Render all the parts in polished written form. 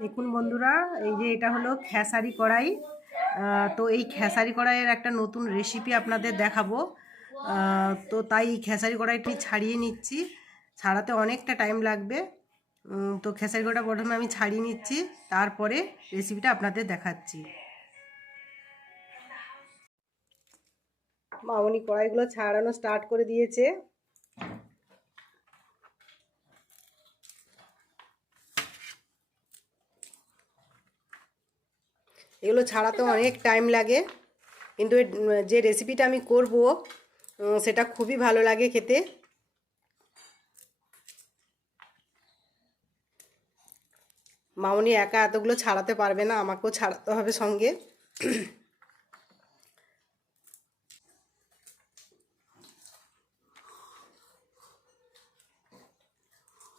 দেখুন বন্ধুরা, এই যে এটা হলো খেসারি কড়াই। তো এই খেসারি কড়াইয়ের একটা নতুন রেসিপি আপনাদের দেখাবো। তো তাই এই খেসারি কড়াইটি ছাড়িয়ে নিচ্ছি। ছাড়াতে অনেকটা টাইম লাগবে। তো খেসারি কড়াইটা প্রথমে আমি ছাড়িয়ে নিচ্ছি, তারপরে রেসিপিটা আপনাদের দেখাচ্ছি। মামনি কড়াইগুলো ছাড়ানো স্টার্ট করে দিয়েছে। এগুলো ছাড়াতে অনেক টাইম লাগে, কিন্তু যে রেসিপিটা আমি করব সেটা খুবই ভালো লাগে খেতে। মামনি একা এতগুলো ছাড়াতে পারবে না, আমাকেও ছাড়াতে হবে সঙ্গে।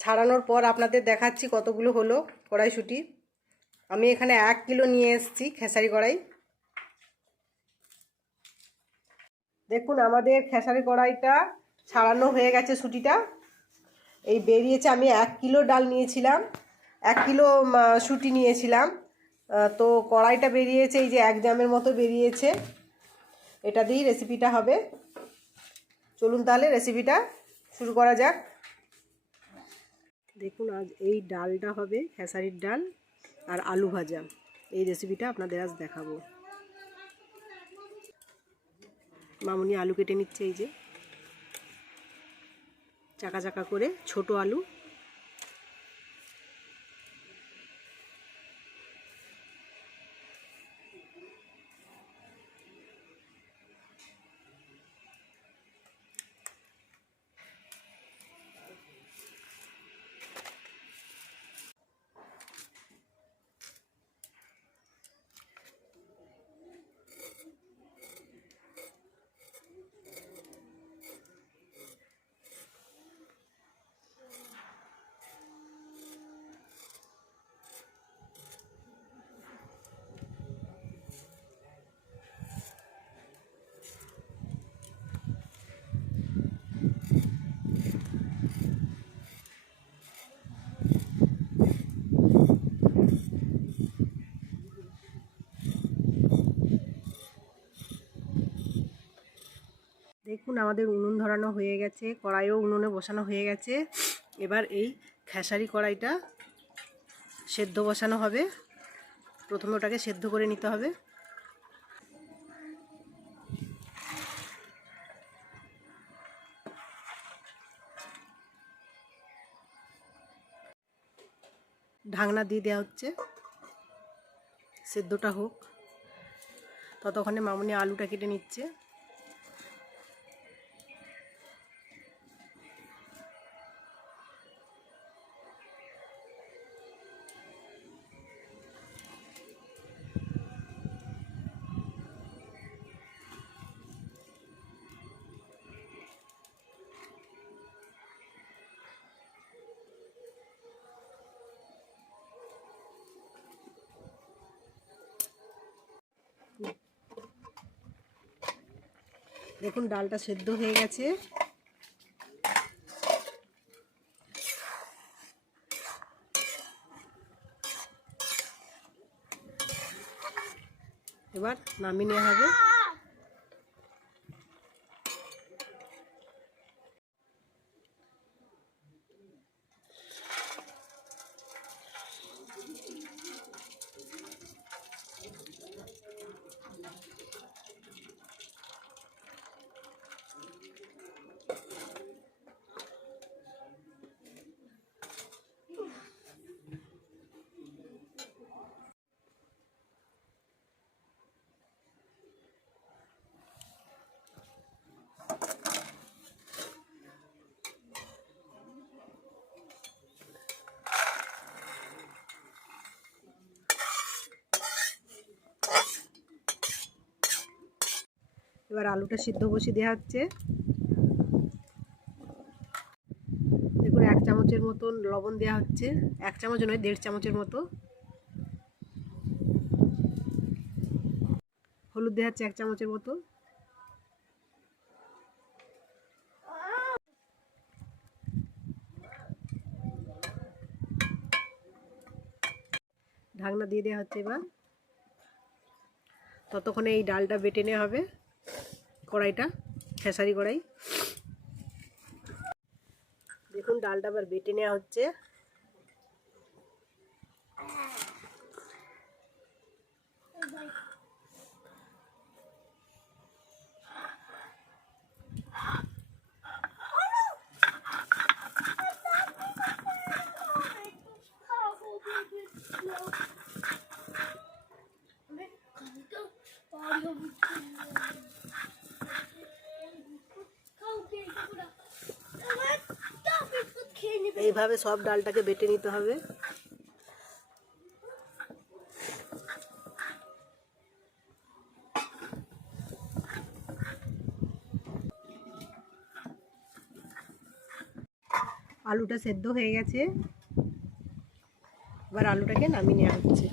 ছাড়ানোর পর আপনাদের দেখাচ্ছি কতগুলো হলো কড়াইশুঁটি। আমি এখানে 1 কিলো নিয়ে এসেছি খেসারি কড়াই। দেখুন আমাদের খেসারি কড়াইটা ছাড়ানো হয়ে গেছে। শুঁটিটা এই বেরিয়েছে। আমি 1 কিলো ডাল নিয়েছিলাম, 1 কিলো শুঁটি নিয়েছিলাম। তো কড়াইটা বেরিয়েছে এই যে 1 জামের মতো বেরিয়েছে। এটা দিয়েই রেসিপিটা হবে। চলুন তাহলে রেসিপিটা শুরু করা যাক। দেখুন আজ এই ডালটা হবে খেসারির ডাল আর আলু ভাজা। এই রেসিপিটা আপনাদের আজ দেখাবো। মামুনি আলু কেটে নিচ্ছে, এই যে চাকা চাকা করে ছোট আলু। দেখুন আমাদের উনুন ধরানো হয়ে গেছে, কড়াইও উনুনে বসানো হয়ে গেছে। এবার এই খেসারি কড়াইটা সেদ্ধ বসানো হবে। প্রথমে ওটাকে সেদ্ধ করে নিতে হবে। ঢাকনা দিয়ে দেওয়া হচ্ছে, সেদ্ধটা হোক। ততক্ষণে মামুনি আলুটা কেটে নিচ্ছে। দেখুন ডালটা সেদ্ধ হয়ে গেছে। এবার নামিয়ে নেওয়া হবে। এবার আলুটা সিদ্ধ বসিয়ে দেওয়া হচ্ছে। দেখুন 1 চামচের মতন লবণ দেওয়া হচ্ছে। 1 চামচ নয়, 1.5 চামচের মতো। হলুদ দেওয়া হচ্ছে 1 চামচের মতো। ঢাকনা দিয়ে দেওয়া হচ্ছে। এবার ততক্ষণে এই ডালটা বেটে নেওয়া হবে, কড়াইটা, খেসারি কড়াই। দেখুন ডালটা আবার বেটে নেওয়া হচ্ছে। এইভাবে সব ডালটাকে বেটে নিতে হবে। আলুটা সেদ্ধ হয়ে গেছে, এবার আলুটাকে নামিয়ে নেওয়া হচ্ছে।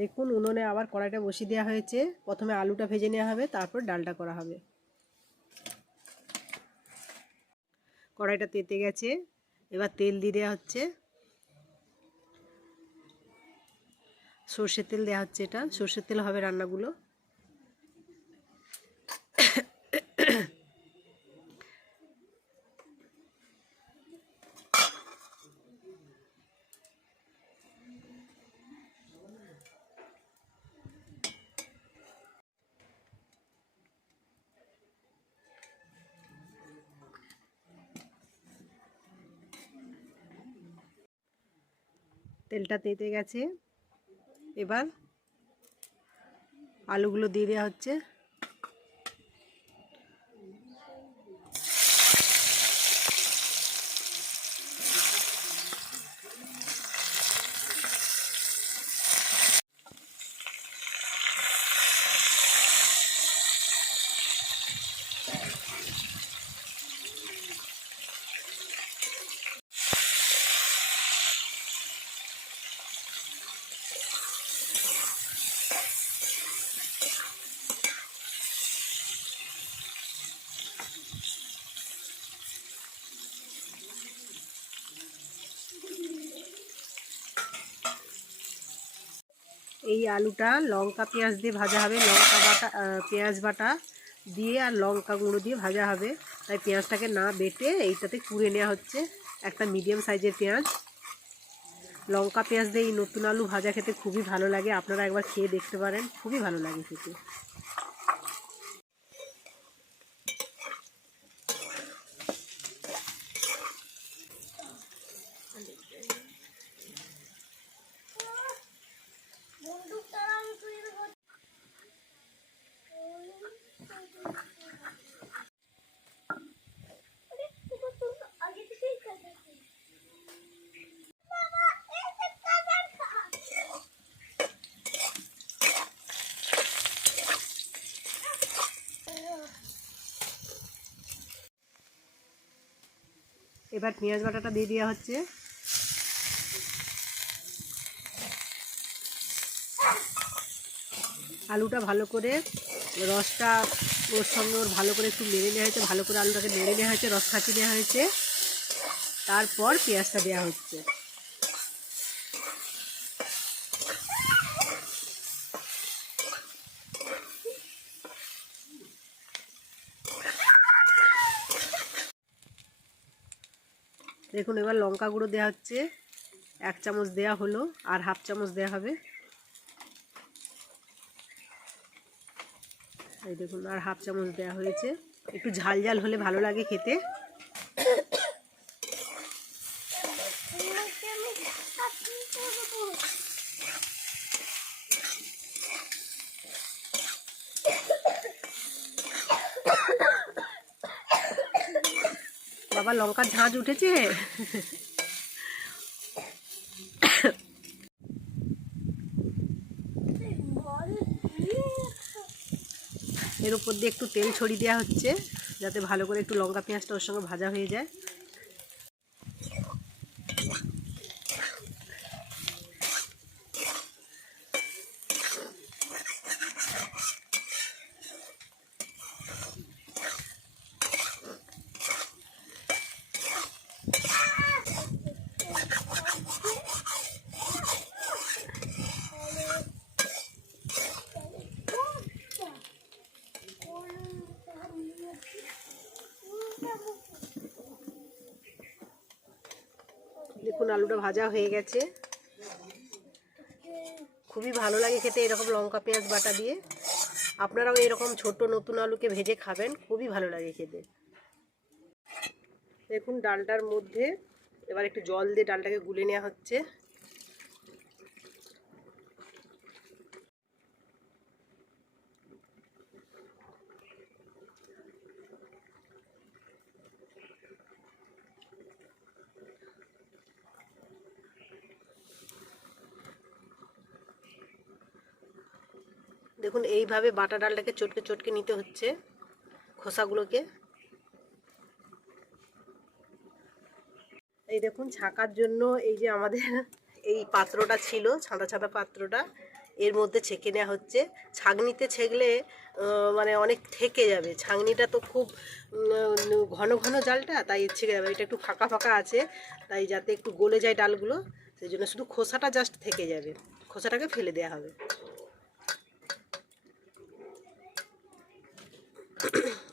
দেখুন উনুনে আবার কড়াইটা বসিয়ে দেওয়া হয়েছে। প্রথমে আলুটা ভেজে নেওয়া হবে, তারপর ডালটা করা হবে। কড়াইটা তেতে গেছে, এবার তেল দিয়ে দেওয়া হচ্ছে। সর্ষের তেল দেওয়া হচ্ছে, এটা সর্ষের তেল হবে রান্নাগুলো। তেলটা তেতে গেছে, এবার আলুগুলো দিয়ে দেওয়া হচ্ছে। এই আলুটা লঙ্কা পেঁয়াজ দিয়ে ভাজা হবে। লঙ্কা বাটা, পেঁয়াজ বাটা দিয়ে আর লঙ্কা গুঁড়ো দিয়ে ভাজা হবে, তাই পেঁয়াজটাকে না বেটে এইটাতে কুড়ে নেওয়া হচ্ছে। একটা মিডিয়াম সাইজের পেঁয়াজ। লঙ্কা পেঁয়াজ দিয়ে এই নতুন আলু ভাজা খেতে খুবই ভালো লাগে, আপনারা একবার খেয়ে দেখতে পারেন, খুবই ভালো লাগে খেতে। এবার পেঁয়াজ বাটাটা দিয়ে দেওয়া হচ্ছে। আলুটা ভালো করে রসটা ওর সঙ্গে ওর ভালো করে একটু নেড়ে নেওয়া হয়েছে, ভালো করে আলুটাকে নেড়ে নেওয়া হয়েছে, রস খাঁচিয়ে নেওয়া হয়েছে, তারপর পেঁয়াজটা দেওয়া হচ্ছে। দেখুন এবার লঙ্কা গুঁড়ো দেওয়া হচ্ছে, 1 চামচ দেওয়া হলো, আর হাফ চামচ দেওয়া হবে। এই দেখুন আর হাফ চামচ দেওয়া হয়েছে। একটু ঝাল ঝাল হলে ভালো লাগে খেতে। বাবা লঙ্কার ঝাঁঝ উঠেছে। এর উপর দিয়ে একটু তেল ছড়িয়ে দেওয়া হচ্ছে যাতে ভালো করে একটু লঙ্কা পেঁয়াজটা ওর সঙ্গে ভাজা হয়ে যায়। দেখুন আলুটা ভাজা হয়ে গেছে। খুবই ভালো লাগে খেতে এরকম লঙ্কা পেঁয়াজ বাটা দিয়ে। আপনারাও এরকম ছোট নতুন আলুকে ভেজে খাবেন, খুবই ভালো লাগে খেতে। দেখুন ডালটার মধ্যে এবার একটু জল দিয়ে ডালটাকে গুলে নেওয়া হচ্ছে। দেখুন এইভাবে বাটা ডালটাকে চটকে চটকে নিতে হচ্ছে খোসাগুলোকে। এই দেখুন ছাকার জন্য এই যে আমাদের এই পাত্রটা ছিল, ছাঁদা ছাঁদা পাত্রটা, এর মধ্যে ছেঁকে নেওয়া হচ্ছে। ছাঁকনিতে ছেঁকলে মানে অনেক থেকে যাবে, ছাঁকনিটা তো খুব ঘন ঘন জালটা, তাই ছেঁকে যাবে। এটা একটু ফাঁকা ফাঁকা আছে, তাই যাতে একটু গলে যায় ডালগুলো, সেই জন্য শুধু খোসাটা জাস্ট থেকে যাবে, খোসাটাকে ফেলে দেওয়া হবে।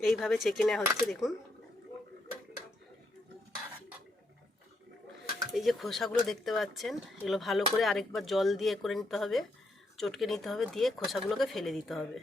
এইভাবে ছেঁকে নেওয়া হচ্ছে। দেখুন এই যে খোসাগুলো দেখতে পাচ্ছেন, এগুলো ভালো করে আরেকবার জল দিয়ে করে নিতে হবে, চটকে নিতে হবে, দিয়ে খোসাগুলোকে ফেলে দিতে হবে।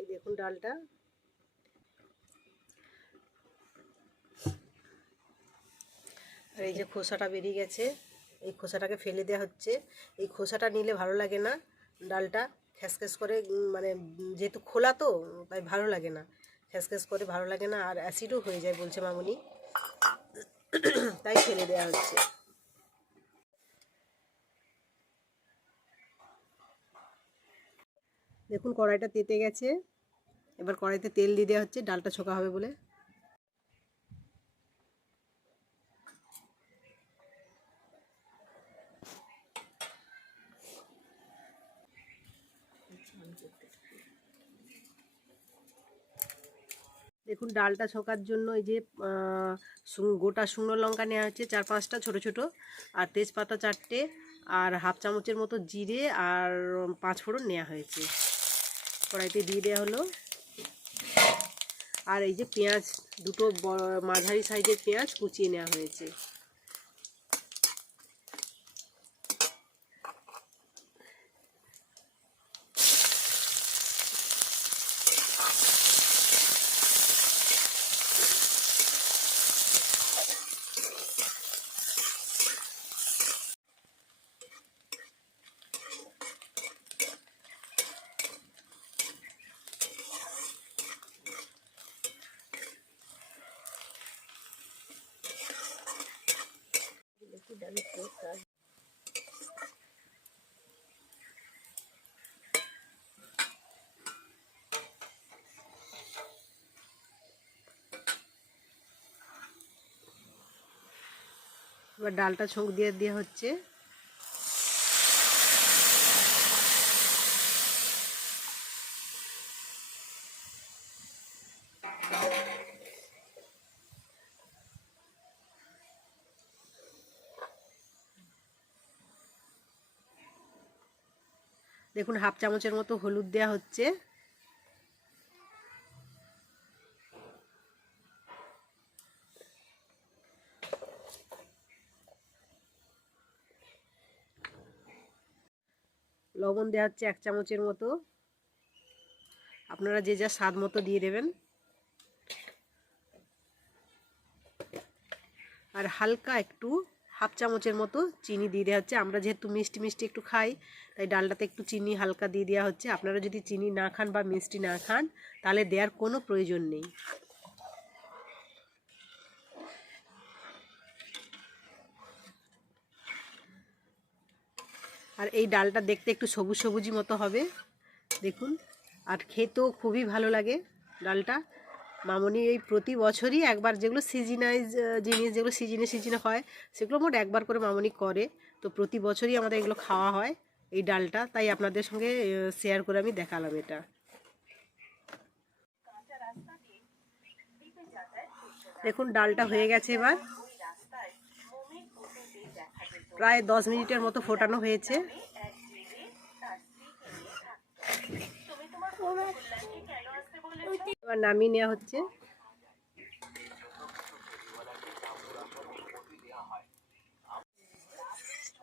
এই দেখুন ডালটা। আর এই যে খোসাটা বেরিয়ে গেছে, এই খোসাটাকে ফেলে দেওয়া হচ্ছে। এই খোসাটা নিলে ভালো লাগে না, ডালটা খ্যাসখ্যাস করে, মানে যেহেতু খোলা তো তাই ভালো লাগে না, খ্যাসখ্যাস করে ভালো লাগে না, আর অ্যাসিডও হয়ে যায় বলছে মামুনি, তাই ফেলে দেওয়া হচ্ছে। দেখুন কড়াইটা তেতে গেছে, এবার কড়াইতে তেল দিয়ে দেওয়া হচ্ছে, ডালটা ছোকা হবে বলে। দেখুন ডালটা ছোকার জন্য এই যে গোটা শুকনো লঙ্কা নেওয়া হচ্ছে 4-5টা ছোটো ছোটো, আর তেজপাতা 4টে, আর হাফ চামচের মতো জিরে আর 5 ফোড়ন নেওয়া হয়েছে, কড়াইতে দিয়ে দেওয়া হলো। আর এই যে পেঁয়াজ দুটো মাঝারি সাইজের পেঁয়াজ কুচিয়ে নেওয়া হয়েছে। এবার ডালটা ছোঁক দিয়ে দেওয়া হচ্ছে। দেখুন হাফ চামচের মতো হলুদ দেওয়া হচ্ছে। লবণ দেওয়া হচ্ছে 1 চামচের মতো, আপনারা যে যা স্বাদ মতো দিয়ে দেবেন। আর হালকা একটু হাফ চামচের মতো চিনি দিয়ে দেওয়া হচ্ছে। আমরা যেহেতু মিষ্টি মিষ্টি একটু খাই, তাই ডালটাতে একটু চিনি হালকা দিয়ে দেওয়া হচ্ছে। আপনারা যদি চিনি না খান বা মিষ্টি না খান, তাহলে দেওয়ার কোনো প্রয়োজন নেই। আর এই ডালটা দেখতে একটু সবুজ সবুজই মতো হবে দেখুন, আর খেতেও খুবই ভালো লাগে ডালটা। মামনি এই প্রতি বছরই একবার, যেগুলো সিজনাইজ জিনিস, যেগুলো সিজনে হয়, সেগুলো মোট একবার করে মামনি করে। তো প্রতি বছরই আমাদের এগুলো খাওয়া হয় এই ডালটা, তাই আপনাদের সঙ্গে শেয়ার করে আমি দেখালাম এটা। দেখুন ডালটা হয়ে গেছে, এবার প্রায় 10 মিনিটের মতো ফোটানো হয়েছে। এবার নামিয়ে নেওয়া হচ্ছে।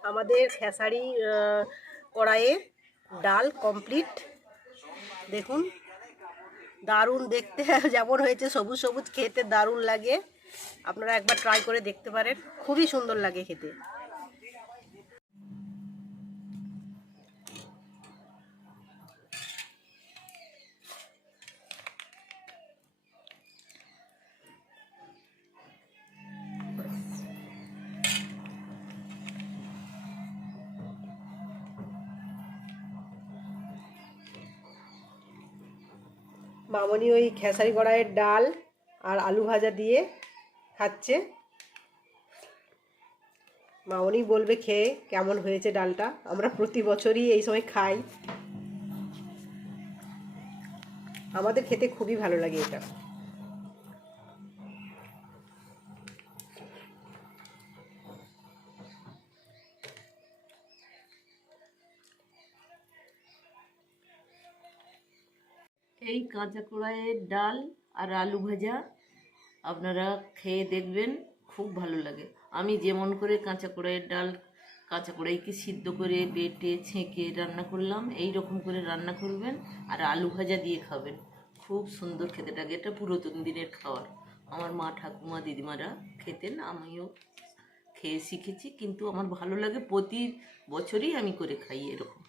আমাদের খেসারি কড়াইয়ে ডাল কমপ্লিট। দেখুন দারুণ দেখতে যেমন হয়েছে, সবুজ সবুজ, খেতে দারুণ লাগে। আপনারা একবার ট্রাই করে দেখতে পারেন, খুবই সুন্দর লাগে খেতে। মামনি ওই খেসারি কড়াইয়ের ডাল আর আলু ভাজা দিয়ে খাচ্ছে। মামনি বলবে খেয়ে কেমন হয়েছে ডালটা। আমরা প্রতি বছরই এই সময় খাই, আমাদের খেতে খুবই ভালো লাগে এটা। এই কাঁচা কড়াইয়ের ডাল আর আলু ভাজা আপনারা খেয়ে দেখবেন, খুব ভালো লাগে। আমি যেমন করে কাঁচা কড়াইয়ের ডাল, কাঁচা কড়াইকে সিদ্ধ করে বেটে ছেঁকে রান্না করলাম, এই রকম করে রান্না করবেন আর আলু ভাজা দিয়ে খাবেন, খুব সুন্দর খেতে লাগে। এটা পুরাতন দিনের খাবার, আমার মা ঠাকুমা দিদিমারা খেতেন, আমিও খেয়ে শিখেছি, কিন্তু আমার ভালো লাগে, প্রতি বছরই আমি করে খাই এরকম।